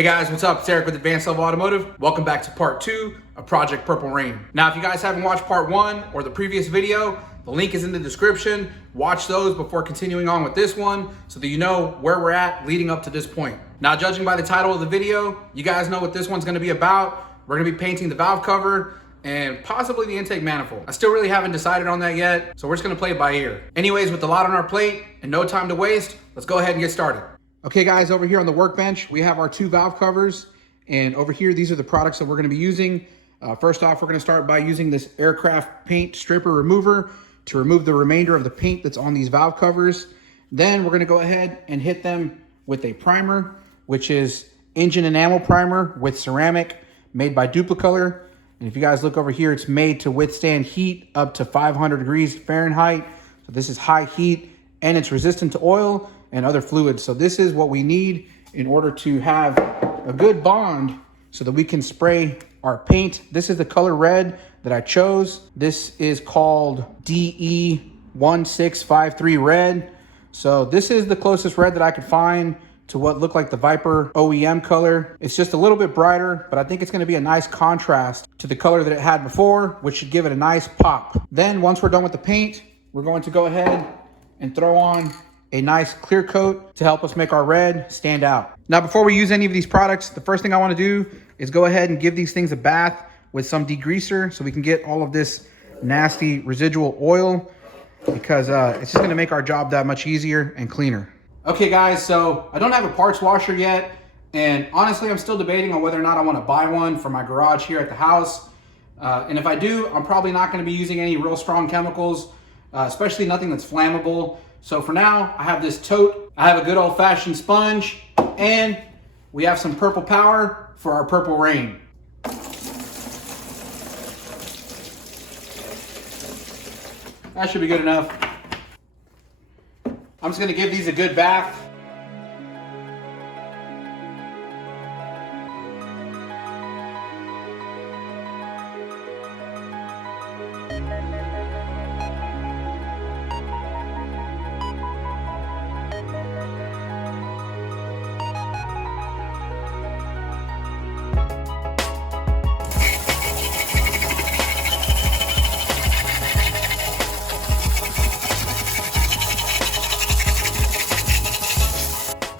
Hey guys, what's up? It's Eric with Advanced Level Automotive. Welcome back to part 2 of Project Purple Rain. Now, if you guys haven't watched part 1 or the previous video, the link is in the description. Watch those before continuing on with this one so that you know where we're at leading up to this point. Now, judging by the title of the video, you guys know what this one's gonna be about. We're gonna be painting the valve cover and possibly the intake manifold. I still really haven't decided on that yet, so we're just gonna play it by ear. Anyways, with a lot on our plate and no time to waste, let's go ahead and get started. Okay guys, over here on the workbench, we have our 2 valve covers, and over here, these are the products that we're gonna be using. First off, we're gonna start by using this aircraft paint stripper remover to remove the remainder of the paint that's on these valve covers. Then we're gonna go ahead and hit them with a primer, which is engine enamel primer with ceramic made by Duplicolor. And if you guys look over here, it's made to withstand heat up to 500 degrees Fahrenheit. So this is high heat and it's resistant to oil and other fluids. So this is what we need in order to have a good bond so that we can spray our paint. This is the color red that I chose. This is called DE1653 red. So this is the closest red that I could find to what looked like the Viper OEM color. It's just a little bit brighter, but I think it's gonna be a nice contrast to the color that it had before, which should give it a nice pop. Then once we're done with the paint, we're going to go ahead and throw on a nice clear coat to help us make our red stand out. Now, before we use any of these products, the first thing I wanna do is go ahead and give these things a bath with some degreaser so we can get all of this nasty residual oil, because it's just gonna make our job that much easier and cleaner. Okay guys, so I don't have a parts washer yet, and honestly, I'm still debating on whether or not I wanna buy one for my garage here at the house. And if I do, I'm probably not gonna be using any real strong chemicals, especially nothing that's flammable. So for now, I have this tote, I have a good old-fashioned sponge, and we have some purple power for our purple rain. That should be good enough. I'm just gonna give these a good bath.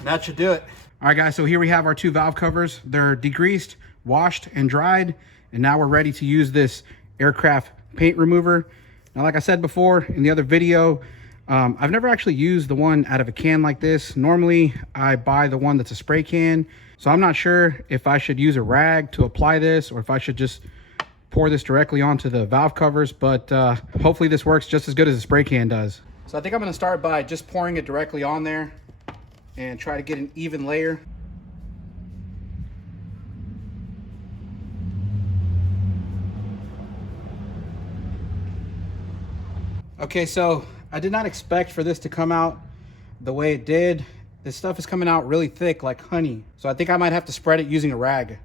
That should do it. All right guys, so here we have our 2 valve covers. They're degreased, washed, and dried. And now we're ready to use this aircraft paint remover. Now, like I said before in the other video, I've never actually used the one out of a can like this. Normally, I buy the one that's a spray can. So I'm not sure if I should use a rag to apply this or if I should just pour this directly onto the valve covers, but hopefully this works just as good as a spray can does. So I think I'm gonna start by just pouring it directly on there and try to get an even layer. Okay, so I did not expect for this to come out the way it did. This stuff is coming out really thick like honey. So I think I might have to spread it using a rag.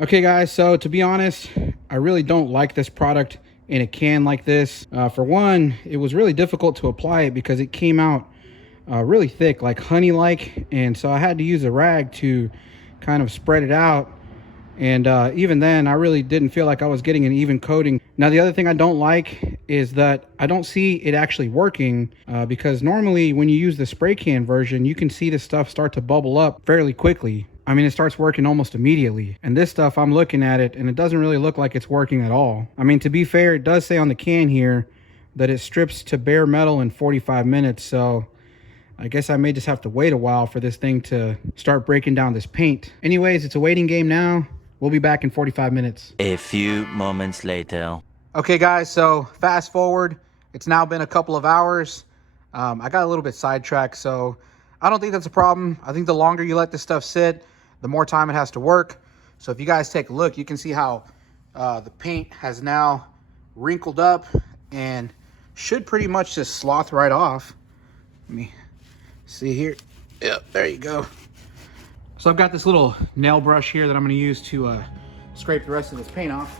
Okay guys, so to be honest, I really don't like this product in a can like this. For one, it was really difficult to apply it because it came out really thick, like honey-like, and so I had to use a rag to kind of spread it out. And even then, I really didn't feel like I was getting an even coating. Now, the other thing I don't like is that I don't see it actually working because normally when you use the spray can version, you can see the stuff start to bubble up fairly quickly. I mean, it starts working almost immediately. And this stuff, I'm looking at it and it doesn't really look like it's working at all. I mean, to be fair, it does say on the can here that it strips to bare metal in 45 minutes. So I guess I may just have to wait a while for this thing to start breaking down this paint. Anyways, it's a waiting game now. We'll be back in 45 minutes. A few moments later. Okay guys, so fast forward. It's now been a couple of hours. I got a little bit sidetracked, so I don't think that's a problem. I think the longer you let this stuff sit, the more time it has to work. So if you guys take a look, you can see how the paint has now wrinkled up and should pretty much just sloth right off. Let me see here. Yep, there you go. So I've got this little nail brush here that I'm going to use to scrape the rest of this paint off.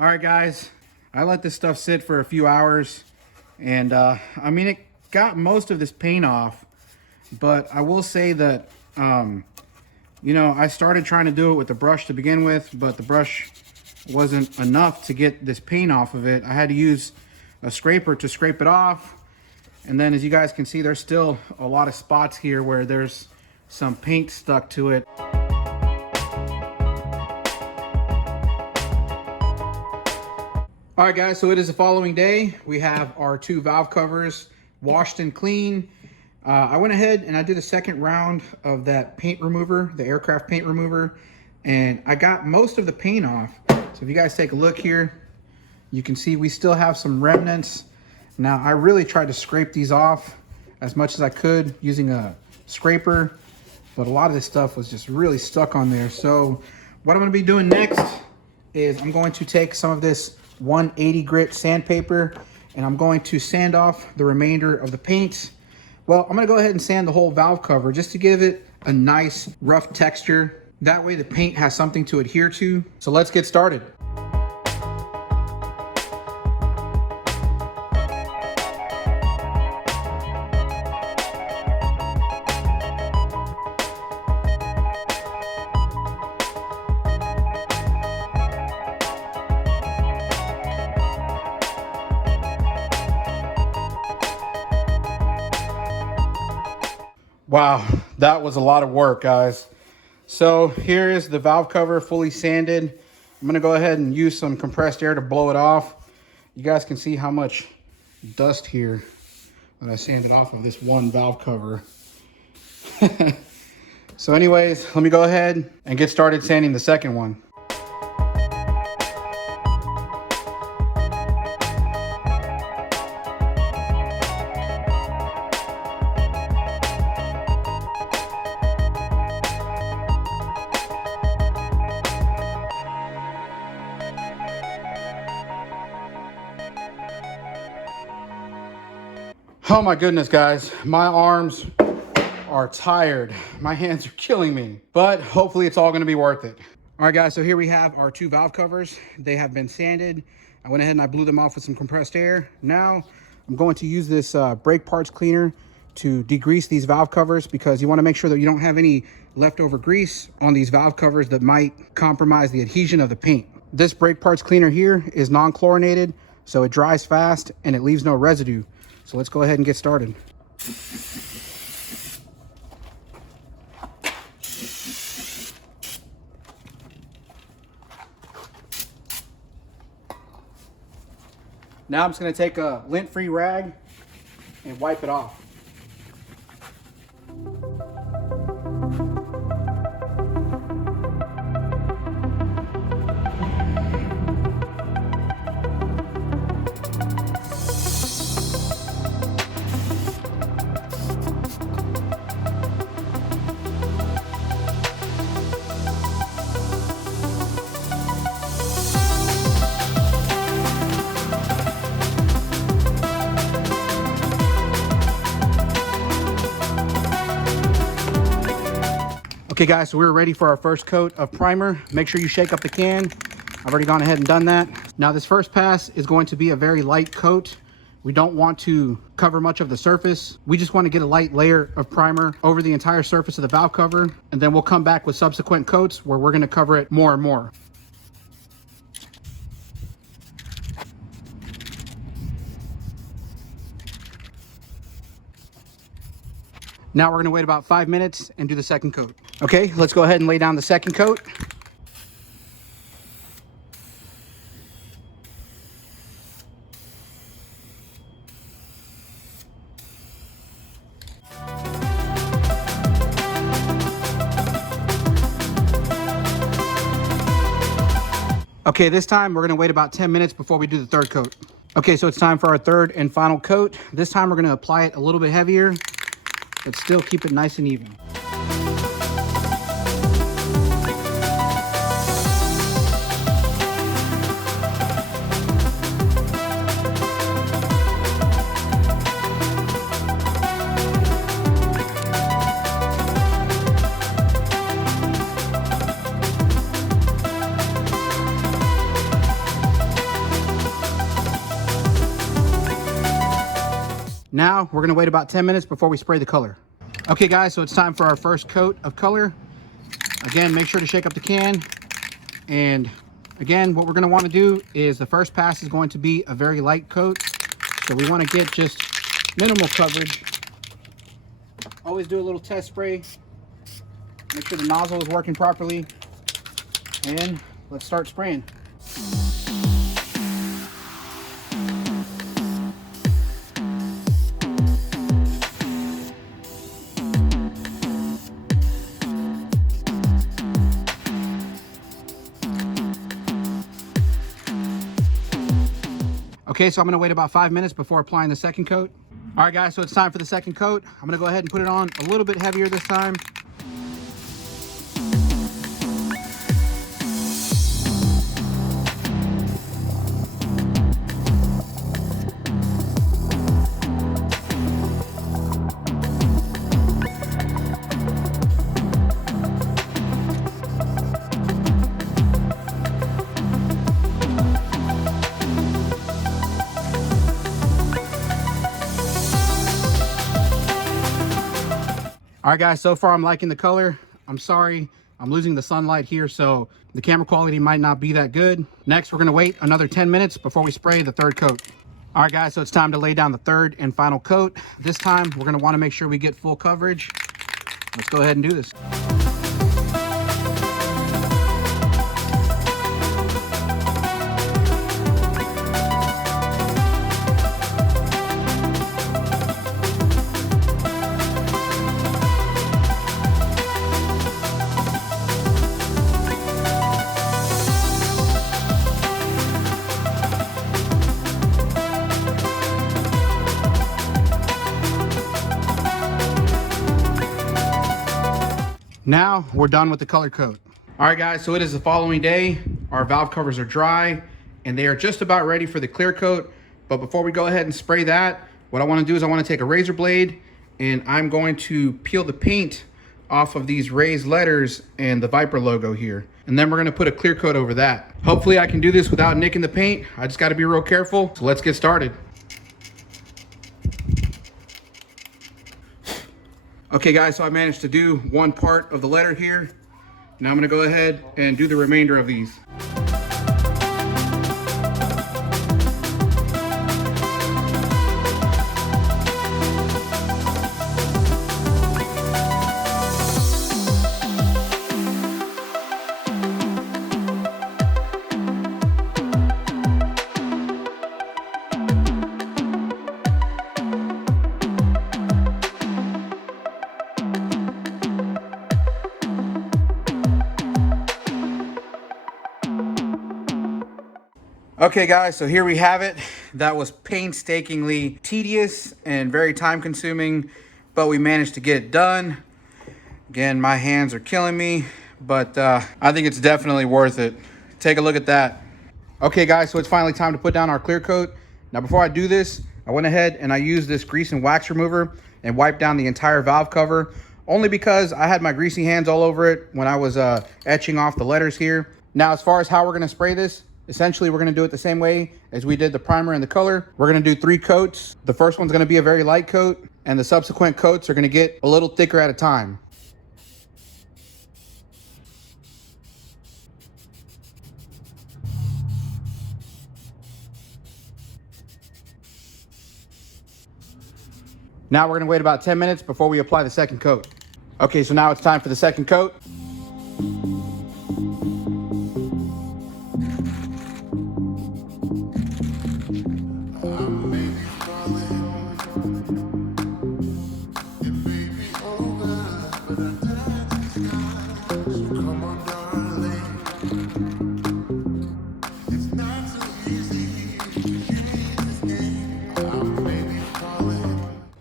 All right, guys, I let this stuff sit for a few hours, and I mean, it got most of this paint off, but I will say that, you know, I started trying to do it with the brush to begin with, but the brush wasn't enough to get this paint off of it. I had to use a scraper to scrape it off, and then as you guys can see, there's still a lot of spots here where there's some paint stuck to it. All right, guys, so it is the following day. We have our two valve covers washed and clean. I went ahead and I did a second round of that paint remover, the aircraft paint remover, and I got most of the paint off. So if you guys take a look here, you can see we still have some remnants. Now, I really tried to scrape these off as much as I could using a scraper, but a lot of this stuff was just really stuck on there. So what I'm gonna be doing next is I'm going to take some of this 180 grit sandpaper and I'm going to sand off the remainder of the paint. Well, I'm gonna go ahead and sand the whole valve cover just to give it a nice rough texture. That way the paint has something to adhere to. So let's get started. Wow, that was a lot of work, guys. So here is the valve cover fully sanded. I'm gonna go ahead and use some compressed air to blow it off. You guys can see how much dust here that I sanded off of this one valve cover. So anyways, let me go ahead and get started sanding the second one. Oh my goodness, guys, my arms are tired. My hands are killing me, but hopefully it's all gonna be worth it. All right, guys, so here we have our two valve covers. They have been sanded. I went ahead and I blew them off with some compressed air. Now I'm going to use this brake parts cleaner to degrease these valve covers, because you wanna make sure that you don't have any leftover grease on these valve covers that might compromise the adhesion of the paint. This brake parts cleaner here is non-chlorinated, so it dries fast and it leaves no residue. So let's go ahead and get started. Now I'm just going to take a lint-free rag and wipe it off. Okay guys, so we're ready for our first coat of primer. Make sure you shake up the can. I've already gone ahead and done that. Now this first pass is going to be a very light coat. We don't want to cover much of the surface. We just want to get a light layer of primer over the entire surface of the valve cover, and then we'll come back with subsequent coats where we're going to cover it more and more. Now we're going to wait about 5 minutes and do the second coat. Okay, let's go ahead and lay down the second coat. Okay, this time we're gonna wait about 10 minutes before we do the third coat. Okay, so it's time for our third and final coat. This time we're gonna apply it a little bit heavier, but still keep it nice and even. Now we're gonna wait about 10 minutes before we spray the color. Okay guys, so it's time for our first coat of color. Again, make sure to shake up the can. And again, what we're gonna wanna do is the first pass is going to be a very light coat. So we wanna get just minimal coverage. Always do a little test spray. Make sure the nozzle is working properly. And let's start spraying. Okay, so I'm gonna wait about 5 minutes before applying the second coat. All right guys, so it's time for the second coat. I'm gonna go ahead and put it on a little bit heavier this time. All right guys, so far I'm liking the color. I'm sorry, I'm losing the sunlight here, so the camera quality might not be that good. Next, we're gonna wait another 10 minutes before we spray the third coat. All right guys, so it's time to lay down the third and final coat. This time, we're gonna wanna make sure we get full coverage. Let's go ahead and do this. Now we're done with the color coat. All right guys, so it is the following day. Our valve covers are dry and they are just about ready for the clear coat. But before we go ahead and spray that, what I want to do is I want to take a razor blade and I'm going to peel the paint off of these raised letters and the Viper logo here. And then we're going to put a clear coat over that. Hopefully I can do this without nicking the paint. I just got to be real careful. So let's get started. Okay guys, so I managed to do one part of the letter here. Now I'm gonna go ahead and do the remainder of these. Okay guys, so here we have it. That was painstakingly tedious and very time consuming, but we managed to get it done. Again, my hands are killing me, but I think it's definitely worth it. Take a look at that. Okay guys, so it's finally time to put down our clear coat. Now before I do this, I went ahead and I used this grease and wax remover and wiped down the entire valve cover only because I had my greasy hands all over it when I was etching off the letters here. Now, as far as how we're gonna spray this, essentially we're gonna do it the same way as we did the primer and the color. We're gonna do 3 coats. The first one's gonna be a very light coat, and the subsequent coats are gonna get a little thicker at a time. Now we're gonna wait about 10 minutes before we apply the second coat. Okay, so now it's time for the second coat.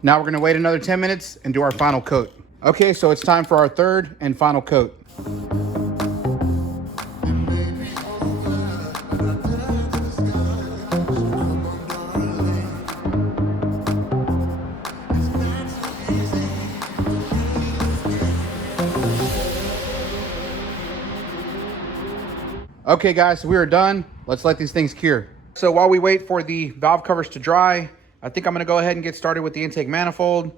Now we're gonna wait another 10 minutes and do our final coat. Okay, so it's time for our third and final coat. Okay guys, so we are done. Let's let these things cure. So while we wait for the valve covers to dry, I think I'm gonna go ahead and get started with the intake manifold.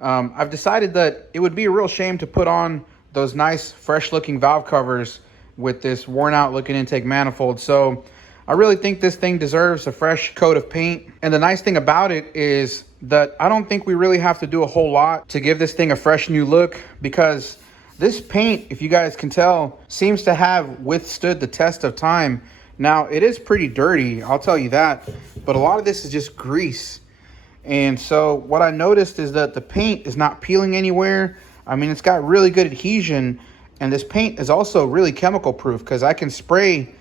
I've decided that it would be a real shame to put on those nice, fresh looking valve covers with this worn out looking intake manifold. So I really think this thing deserves a fresh coat of paint. And the nice thing about it is that I don't think we really have to do a whole lot to give this thing a fresh new look, because this paint, if you guys can tell, seems to have withstood the test of time. Now, it is pretty dirty, I'll tell you that, but a lot of this is just grease. And so what I noticed is that the paint is not peeling anywhere. I mean, it's got really good adhesion, and this paint is also really chemical proof, because I can spray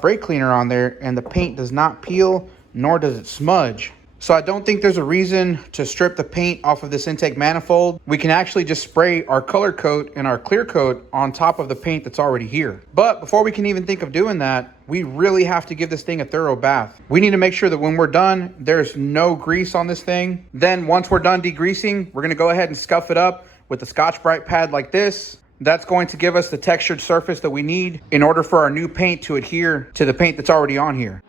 brake cleaner on there and the paint does not peel, nor does it smudge. So I don't think there's a reason to strip the paint off of this intake manifold. We can actually just spray our color coat and our clear coat on top of the paint that's already here. But before we can even think of doing that, we really have to give this thing a thorough bath. We need to make sure that when we're done, there's no grease on this thing. Then once we're done degreasing, we're gonna go ahead and scuff it up with a Scotch-Brite pad like this. That's going to give us the textured surface that we need in order for our new paint to adhere to the paint that's already on here.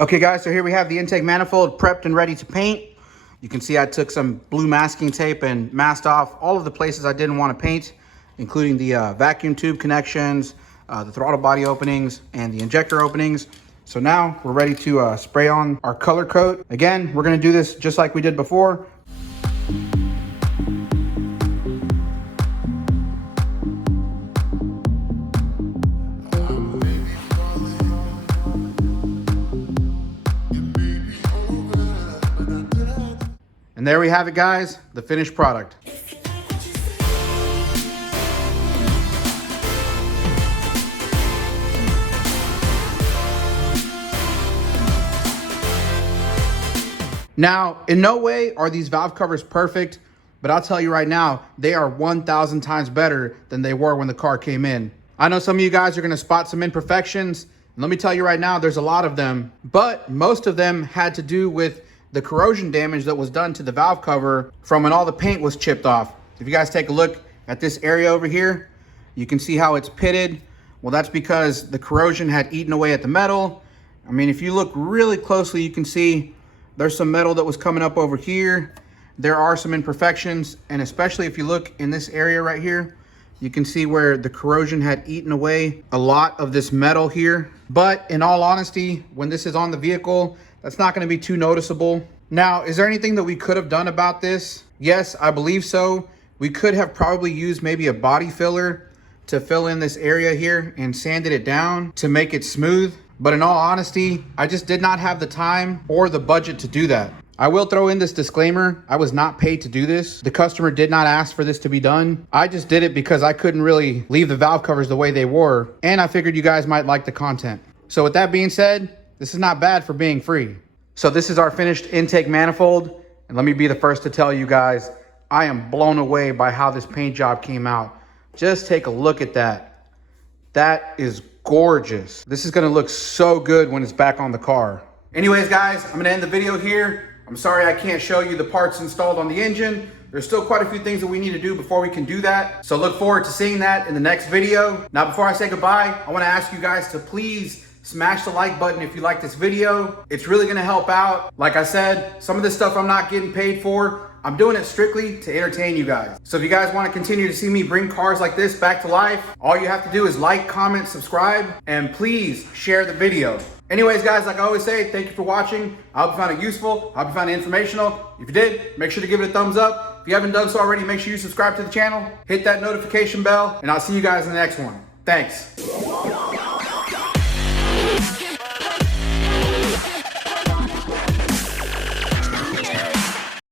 Okay guys, so here we have the intake manifold prepped and ready to paint. You can see I took some blue masking tape and masked off all of the places I didn't want to paint, including the vacuum tube connections, the throttle body openings, and the injector openings. So now we're ready to spray on our color coat. Again, we're gonna do this just like we did before. And there we have it, guys, the finished product. Now, in no way are these valve covers perfect, but I'll tell you right now, they are 1,000 times better than they were when the car came in. I know some of you guys are gonna spot some imperfections. And let me tell you right now, there's a lot of them, but most of them had to do with the corrosion damage that was done to the valve cover from when all the paint was chipped off. If you guys take a look at this area over here, you can see how it's pitted. Well, that's because the corrosion had eaten away at the metal. I mean, if you look really closely, you can see there's some metal that was coming up over here. There are some imperfections, and especially if you look in this area right here, you can see where the corrosion had eaten away a lot of this metal here. But in all honesty, when this is on the vehicle, that's not going to be too noticeable. Now, is there anything that we could have done about this? Yes, I believe so. We could have probably used maybe a body filler to fill in this area here and sanded it down to make it smooth. But in all honesty, I just did not have the time or the budget to do that. I will throw in this disclaimer. I was not paid to do this. The customer did not ask for this to be done. I just did it because I couldn't really leave the valve covers the way they were, and I figured you guys might like the content. So with that being said, this is not bad for being free. So this is our finished intake manifold. And let me be the first to tell you guys, I am blown away by how this paint job came out. Just take a look at that. That is gorgeous. This is gonna look so good when it's back on the car. Anyways, guys, I'm gonna end the video here. I'm sorry I can't show you the parts installed on the engine. There's still quite a few things that we need to do before we can do that. So look forward to seeing that in the next video. Now, before I say goodbye, I wanna ask you guys to please smash the like button if you like this video. It's really gonna help out. Like I said, some of this stuff I'm not getting paid for. I'm doing it strictly to entertain you guys. So if you guys wanna continue to see me bring cars like this back to life, all you have to do is like, comment, subscribe, and please share the video. Anyways, guys, like I always say, thank you for watching. I hope you found it useful. I hope you found it informational. If you did, make sure to give it a thumbs up. If you haven't done so already, make sure you subscribe to the channel, hit that notification bell, and I'll see you guys in the next one. Thanks.